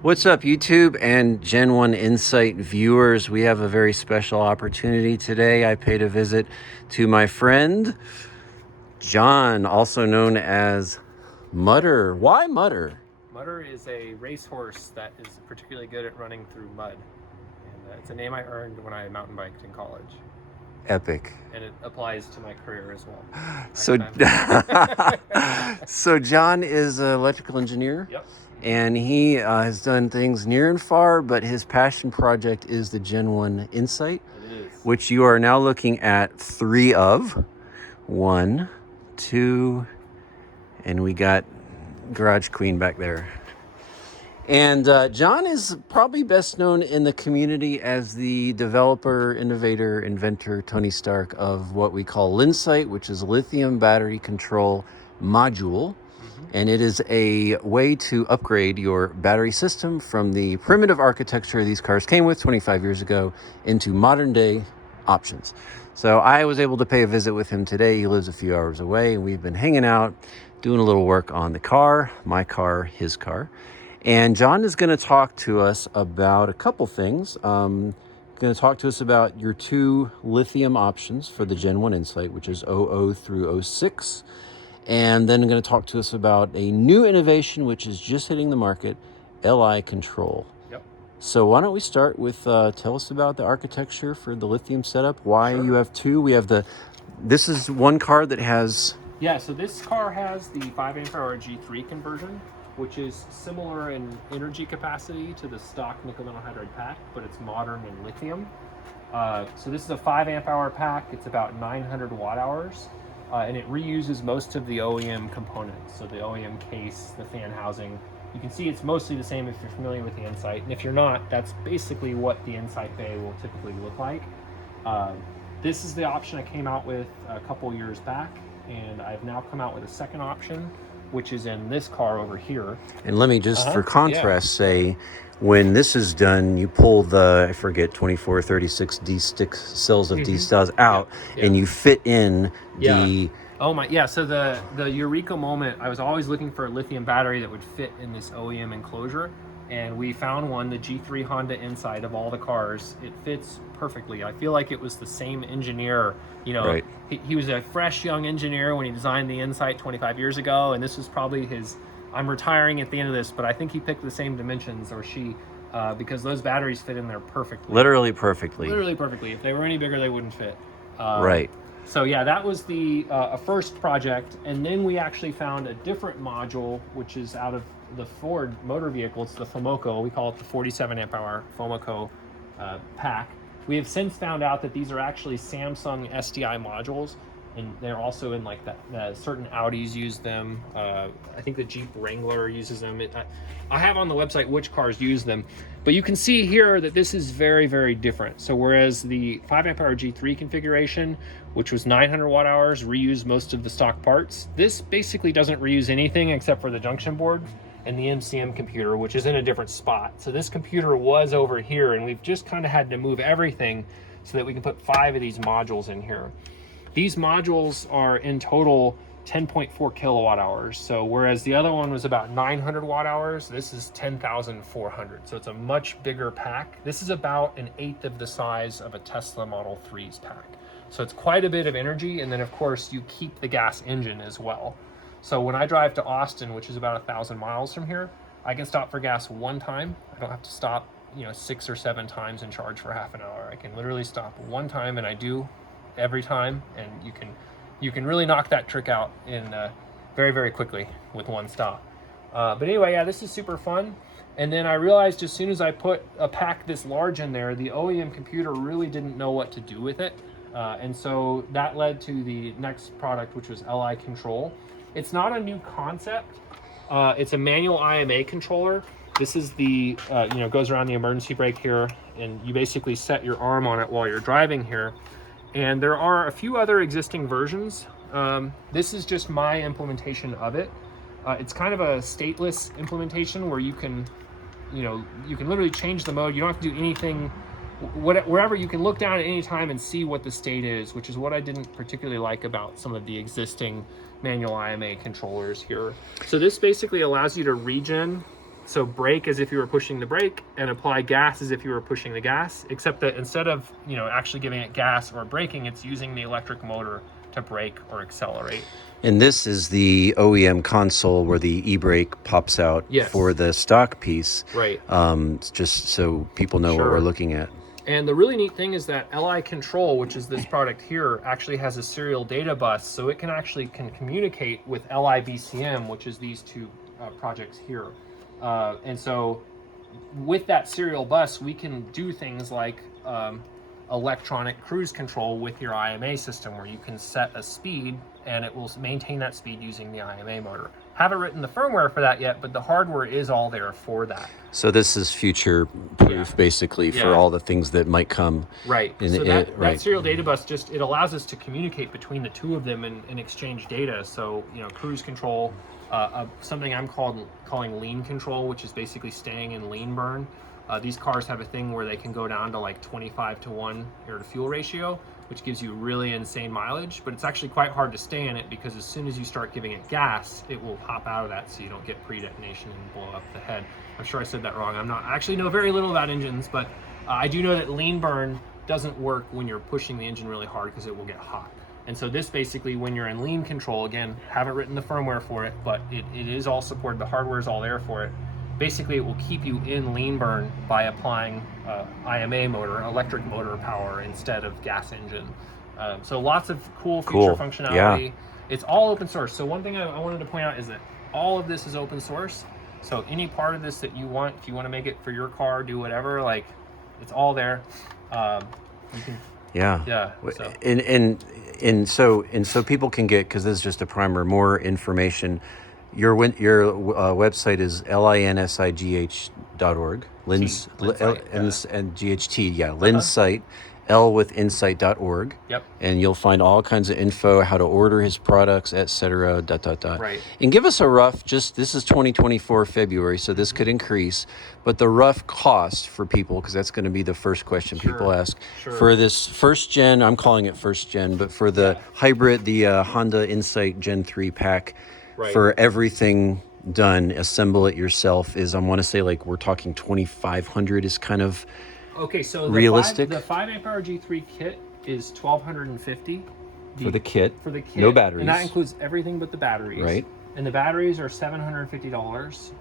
What's up, YouTube and Gen 1 Insight viewers? We have a very special opportunity today. I paid a visit to my friend, John, also known as Mutter. Why Mutter? Mutter is a racehorse that is particularly good at running through mud. And it's a name I earned when I mountain biked in college. Epic. And it applies to my career as well. So, so John is an electrical engineer. Yep. And he has done things near and far, but his passion project is the Gen 1 Insight, which you are now looking at 3 of. 1, 2, and we got Garage Queen back there. And John is probably best known in the community as the developer, innovator, inventor, Tony Stark of what we call Linsight, which is lithium battery control module. And it is a way to upgrade your battery system from the primitive architecture these cars came with 25 years ago into modern day options. So I was able to pay a visit with him today. He lives a few hours away, and we've been hanging out, doing a little work on the car, my car, his car. And John is going to talk to us about a couple things. Going to talk to us about your 2 lithium options for the Gen 1 Insight, which is 00 through 06. And then going to talk to us about a new innovation, which is just hitting the market, LI Control. Yep. So why don't we start with, tell us about the architecture for the lithium setup, why you have 2. We have this is one car that has... Yeah, so this car has the 5 amp hour G3 conversion, which is similar in energy capacity to the stock nickel metal hydride pack, but it's modern in lithium. So this is a 5 amp hour pack. It's about 900 watt hours. And it reuses most of the OEM components. So the OEM case, the fan housing. You can see it's mostly the same if you're familiar with the Insight. And if you're not, that's basically what the Insight bay will typically look like. This is the option I came out with a couple years back. And I've now come out with a second option, which is in this car over here. And let me just, for contrast, say, when this is done, you pull the, I forget, 24, 36 D6 cells of D cells out, and you fit in the... Oh my, yeah, so the Eureka moment, I was always looking for a lithium battery that would fit in this OEM enclosure, and we found one, the G3 Honda Insight of all the cars. It fits perfectly. I feel like it was the same engineer, you know, Right. He was a fresh young engineer when he designed the Insight 25 years ago, and this was probably his... I'm retiring at the end of this, but I think he picked the same dimensions, or she, because those batteries fit in there perfectly. Literally perfectly. Literally perfectly. If they were any bigger, they wouldn't fit. Right. So yeah, that was the first project, and then we actually found a different module, which is out of the Ford motor vehicle. It's the FOMOCO. We call it the 47 amp hour FOMOCO pack. We have since found out that these are actually Samsung SDI modules, and they're also in like that. Certain Audis use them. I think the Jeep Wrangler uses them. I have on the website which cars use them, but you can see here that this is very, very different. So whereas the 5 amp hour G3 configuration, which was 900 watt hours, reused most of the stock parts, this basically doesn't reuse anything except for the junction board and the MCM computer, which is in a different spot. So this computer was over here, and we've just kind of had to move everything so that we can put 5 of these modules in here. These modules are in total 10.4 kilowatt hours. So whereas the other one was about 900 watt hours, this is 10,400. So it's a much bigger pack. This is about 1/8 of the size of a Tesla Model 3's pack. So it's quite a bit of energy. And then of course you keep the gas engine as well. So when I drive to Austin, which is about 1,000 miles from here, I can stop for gas one time. I don't have to stop, 6 or 7 times and charge for half an hour. I can literally stop one time, and I do every time, and you can really knock that trick out in very, very quickly with one stop. But anyway, yeah, this is super fun. And then I realized as soon as I put a pack this large in there, the OEM computer really didn't know what to do with it. And so that led to the next product, which was LI Control. It's not a new concept. It's a manual IMA controller. This is the, goes around the emergency brake here, and you basically set your arm on it while you're driving here. And there are a few other existing versions. This is just my implementation of it. It's kind of a stateless implementation where you can literally change the mode. You don't have to do anything. Wherever you can look down at any time and see what the state is, which is what I didn't particularly like about some of the existing manual IMA controllers here. So this basically allows you to regen So brake as if you were pushing the brake, and apply gas as if you were pushing the gas, except that instead of, you know, actually giving it gas or braking, it's using the electric motor to brake or accelerate. And this is the OEM console where the e-brake pops out for the stock piece. Right. Just so people know what we're looking at. And the really neat thing is that LI Control, which is this product here, actually has a serial data bus, so it can communicate with LiBCM, which is these two projects here. And so with that serial bus, we can do things like electronic cruise control with your IMA system, where you can set a speed and it will maintain that speed using the IMA motor. Haven't written the firmware for that yet, but the hardware is all there for that. So this is future proof, basically, for all the things that might come. Right. So that serial data bus it allows us to communicate between the two of them and exchange data. So, you know, cruise control, something I'm calling lean control, which is basically staying in lean burn. These cars have a thing where they can go down to like 25-to-1 air to fuel ratio, which gives you really insane mileage, but it's actually quite hard to stay in it, because as soon as you start giving it gas, it will pop out of that so you don't get pre-detonation and blow up the head. I'm sure I said that wrong. I actually know very little about engines, but I do know that lean burn doesn't work when you're pushing the engine really hard, because it will get hot. And so this basically, when you're in lean control, again, haven't written the firmware for it, but it is all supported. The hardware is all there for it. Basically, it will keep you in lean burn by applying IMA motor, electric motor power, instead of gas engine. So lots of cool feature functionality. Yeah. It's all open source. So one thing I wanted to point out is that all of this is open source. So any part of this that you want, if you want to make it for your car, do whatever, like, it's all there. You can. Yeah. So. And so people can get, because this is just a primer, more information. Your website is linsigh.org. And GHT, Linsight, L-with-insight.org. Yep. And you'll find all kinds of info, how to order his products, etc. Right. And give us a rough, this is 2024 February, so this could increase, but the rough cost for people, because that's going to be the first question people ask. For this first gen, I'm calling it first gen, but for the hybrid, the Honda Insight Gen 3 pack, for everything done, assemble it yourself, is, I want to say, like, we're talking 2,500 is kind of realistic. The 5 amp hour G3 kit is $1,250 for the kit. No batteries, and that includes everything but the batteries. Right. And the batteries are $750,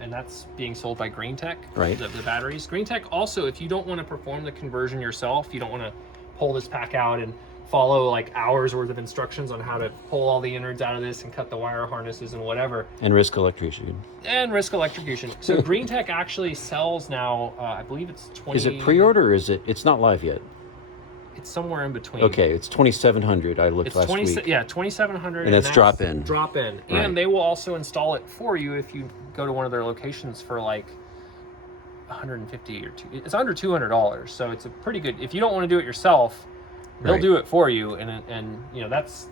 and that's being sold by GreenTech. Right. The batteries. GreenTech also, if you don't want to perform the conversion yourself, you don't want to pull this pack out and follow like hours worth of instructions on how to pull all the innards out of this and cut the wire harnesses and whatever. And risk electrocution. So GreenTech actually sells now, I believe it's 20. Is it pre-order or it's not live yet? It's somewhere in between. Okay, it's 2,700. I looked last week. Yeah, 2,700. And that's drop in. Drop in. And they will also install it for you if you go to one of their locations for like $150 or it's under $200. So it's a pretty good, if you don't want to do it yourself, they'll do it for you, and you know, that's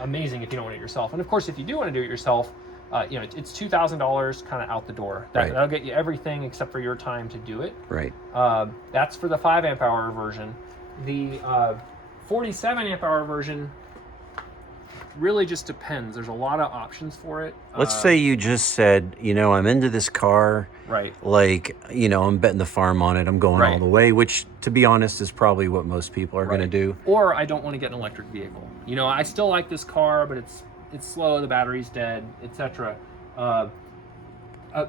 amazing if you don't want it yourself. And of course, if you do want to do it yourself, you know, it's $2,000 kind of out the door. That'll get you everything except for your time to do it. Right. That's for the 5 amp hour version. The 47 amp hour version really just depends. There's a lot of options for it. Let's say you just said, you know, I'm into this car. Right. Like, you know, I'm betting the farm on it. I'm going all the way, which, to be honest, is probably what most people are going to do. Or I don't want to get an electric vehicle. You know, I still like this car, but it's slow, the battery's dead, etc.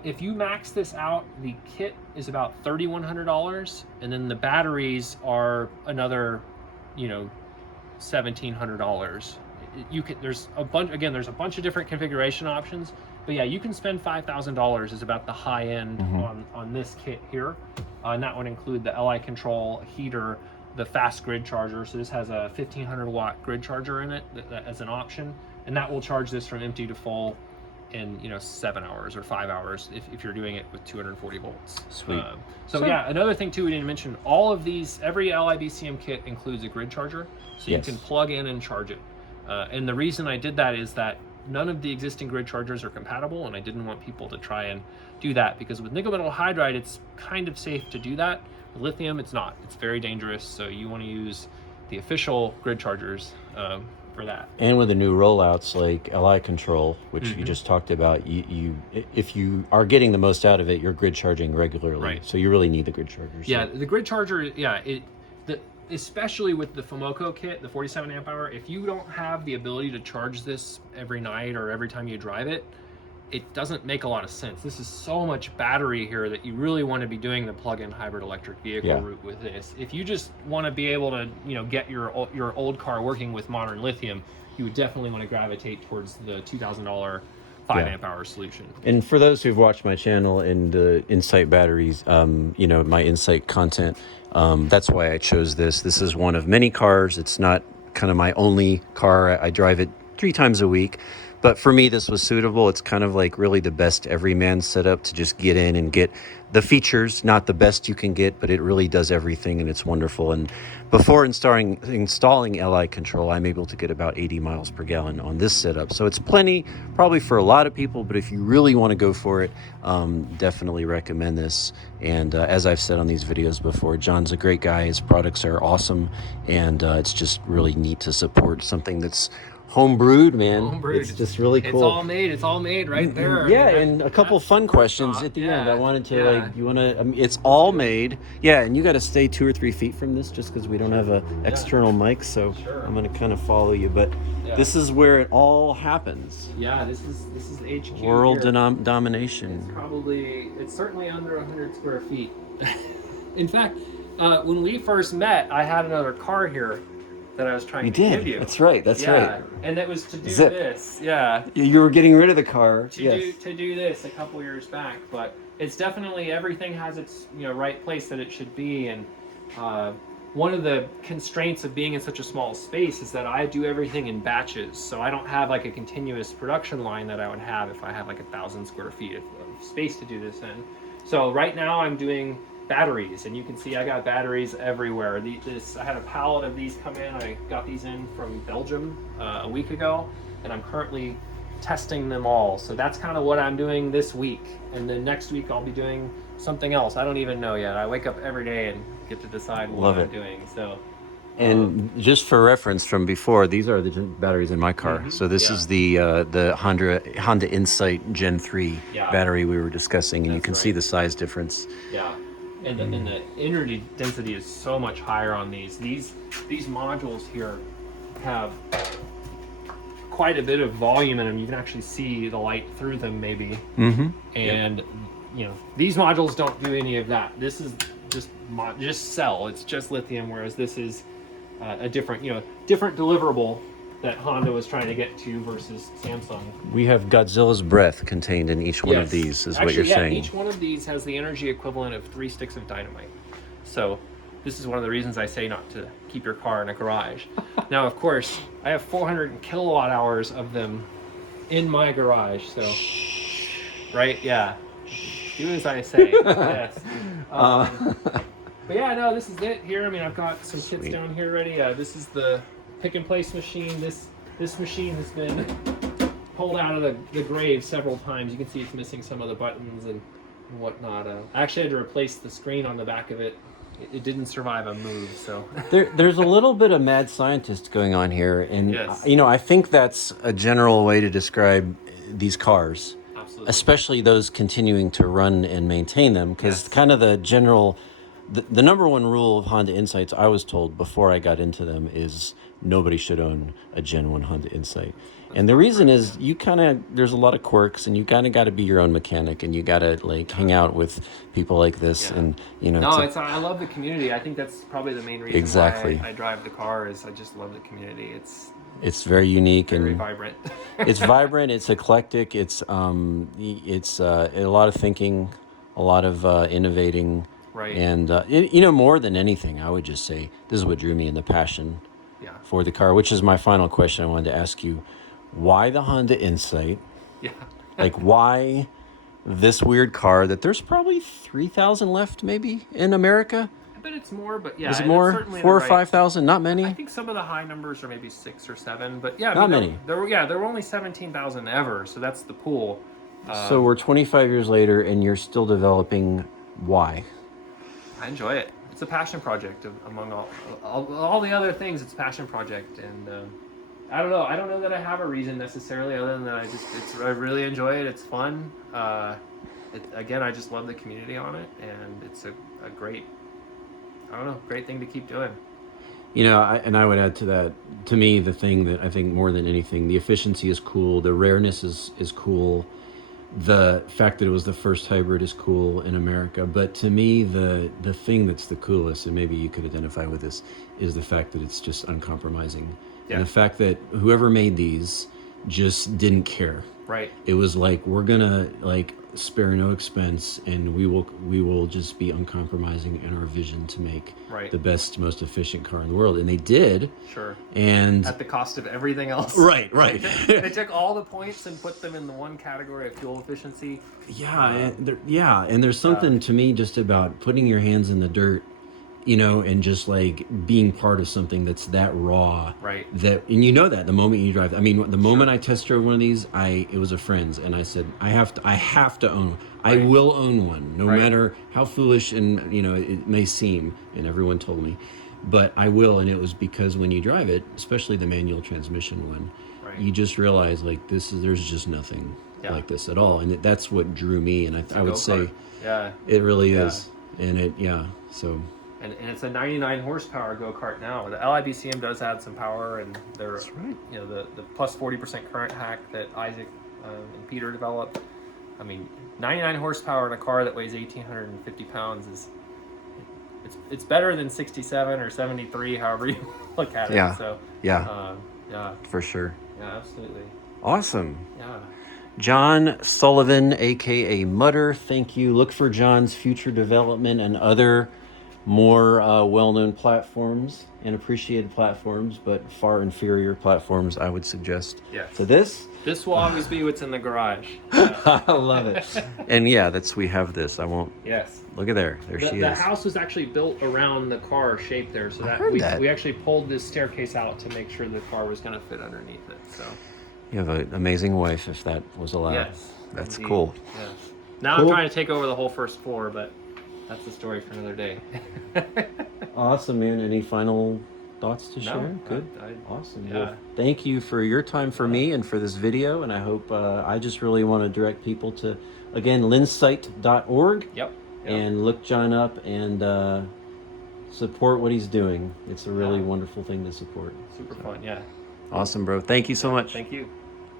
If you max this out, the kit is about $3,100, and then the batteries are another, you know, $1,700. There's a bunch of different configuration options, but yeah, you can spend $5,000 is about the high end on this kit here, and that would include the LI control, heater, the fast grid charger. So this has a 1,500 watt grid charger in it as an option, and that will charge this from empty to full in, you know, 7 hours or 5 hours if you're doing it with 240 volts. Sweet. So yeah, another thing too we didn't mention, all of these, every LiBCM kit includes a grid charger, so you can plug in and charge it. And the reason I did that is that none of the existing grid chargers are compatible, and I didn't want people to try and do that, because with nickel metal hydride, it's kind of safe to do that. With lithium, it's not. It's very dangerous, so you want to use the official grid chargers for that. And with the new rollouts like LI control, which Mm-hmm. you just talked about, you if you are getting the most out of it, you're grid charging regularly. Right. So you really need the grid chargers. Yeah, the grid charger, yeah, especially with the FOMOCO kit, the 47 amp hour, if you don't have the ability to charge this every night or every time you drive it, it doesn't make a lot of sense. This is so much battery here that you really want to be doing the plug-in hybrid electric vehicle route with this. If you just want to be able to, get your old car working with modern lithium, you would definitely want to gravitate towards the $2,000 5 amp hour solution. And for those who've watched my channel and the Insight batteries, my Insight content, that's why I chose this. This is one of many cars. It's not kind of my only car. I drive it 3 times a week. But for me, this was suitable. It's kind of like really the best everyman setup to just get in and get the features, not the best you can get, but it really does everything and it's wonderful. And before installing LI control, I'm able to get about 80 miles per gallon on this setup. So it's plenty, probably for a lot of people, but if you really want to go for it, definitely recommend this. And as I've said on these videos before, John's a great guy. His products are awesome. And it's just really neat to support something that's home brewed, man. It's just really cool. It's all made right there. Yeah, and a couple fun questions at the end. I wanted to it's all made. Yeah, and you got to stay 2 or 3 feet from this just because we don't have a external mic, so I'm going to kind of follow you. But this is where it all happens. Yeah, this is HQ. World domination. It's certainly under 100 square feet. In fact, when we first met, I had another car here that I was trying to give you. That's right. That's right. And that was to do this. Yeah. You were getting rid of the car. To do this a couple years back, but it's definitely, everything has its right place that it should be. And one of the constraints of being in such a small space is that I do everything in batches, so I don't have like a continuous production line that I would have if I had like 1,000 square feet of space to do this in. So right now I'm doing batteries, and you can see I got batteries everywhere. I had a pallet of these come in. I got these in from Belgium a week ago, and I'm currently testing them all. So that's kind of what I'm doing this week, and then next week I'll be doing something else. I don't even know yet. I wake up every day and get to decide what I'm doing. So and just for reference from before, these are the batteries in my car. So this is the Honda Insight Gen 3 battery we were discussing, and you can see the size difference. Yeah. And the energy density is so much higher on these. These modules here have quite a bit of volume in them. You can actually see the light through them, maybe. And these modules don't do any of that. This is just cell. It's just lithium, whereas this is a different deliverable that Honda was trying to get to versus Samsung. We have Godzilla's breath contained in each one of these, is what you're saying. Each one of these has the energy equivalent of 3 sticks of dynamite. So this is one of the reasons I say not to keep your car in a garage. Now, of course, I have 400 kilowatt hours of them in my garage. So, right? Yeah. Do as I say. Yes. But yeah, no, this is it here. I mean, I've got some kits down here ready. This is the pick and place machine. This machine has been pulled out of the grave several times. You can see it's missing some of the buttons and whatnot. I actually had to replace the screen on the back of it. It didn't survive a move, so. There's a little bit of mad scientist going on here, and I think that's a general way to describe these cars. Absolutely. Especially those continuing to run and maintain them, because kind of the general, the number one rule of Honda Insights, I was told before I got into them, is nobody should own a Gen 1 Honda Insight. And the reason is there's a lot of quirks, and you kind of got to be your own mechanic, and you got to hang out with people like this. And I love the community. I think that's probably the main reason why I drive the car, is I just love the community. It's very unique and very and vibrant. It's vibrant. It's eclectic. It's a lot of thinking, a lot of innovating. Right. And more than anything, I would just say this is what drew me in, the passion for the car, which is my final question I wanted to ask you. Why the Honda Insight? Yeah. Why this weird car that there's probably 3,000 left maybe in America? I bet it's more, but yeah. Is it more? 4,000 or 5,000? Not many? I think some of the high numbers are maybe 6 or 7, but yeah. Not many. There were only 17,000 ever, so that's the pool. So we're 25 years later and you're still developing. Why? I enjoy it. It's a passion project among all the other things. It's a passion project, and I don't know. I don't know that I have a reason necessarily, other than that I really enjoy it. It's fun. Again, I just love the community on it, and it's a great, I don't know, great thing to keep doing. I would add to that, to me, the thing that I think more than anything, the efficiency is cool, the rareness is cool, the fact that it was the first hybrid is cool in America. But to me, the thing that's the coolest, and maybe you could identify with this, is the fact that it's just uncompromising. Yeah. And the fact that whoever made these just didn't care. Right. It was like, we're gonna spare no expense, and we will just be uncompromising in our vision to make the best, most efficient car in the world. And they did. Sure. And at the cost of everything else. Right. They took all the points and put them in the one category of fuel efficiency. And there's something to me just about putting your hands in the dirt, and just being part of something that's that raw. Right. And that the moment you drive, I mean, the moment I test drove one of these, it was a friend's, and I said, I have to own one. I will own one, no matter how foolish and it may seem, and everyone told me, but I will. And it was because when you drive it, especially the manual transmission one, you just realize there's just nothing like this at all, and that's what drew me. And I would say, it really is, and so. And it's a 99 horsepower go-kart now. The LiBCM does add some power, and they're the plus 40% current hack that Isaac and Peter developed. I mean, 99 horsepower in a car that weighs 1,850 pounds it's better than 67 or 73, however you look at it. So for sure. Yeah, absolutely. Awesome. Yeah. John Sullivan, aka Mutter, thank you. Look for John's future development and other more well-known platforms and appreciated platforms, but far inferior platforms, I would suggest. Yes. So this will always be what's in the garage. I love it. And we have this. I won't. Yes. Look at there she is. The house was actually built around the car shape there, so that we actually pulled this staircase out to make sure the car was going to fit underneath it. So. You have an amazing wife, if that was allowed. Yes. That's indeed. cool. Yes. Now I'm trying to take over the whole first floor, but that's the story for another day. Awesome, man. Any final thoughts to share? Good. Awesome. Yeah. Well, thank you for your time for me and for this video. And I hope I just really want to direct people to, again, linsight.org. Yep. And look John up and support what he's doing. It's a really wonderful thing to support. Super fun. Yeah. Awesome, bro. Thank you so much. Thank you.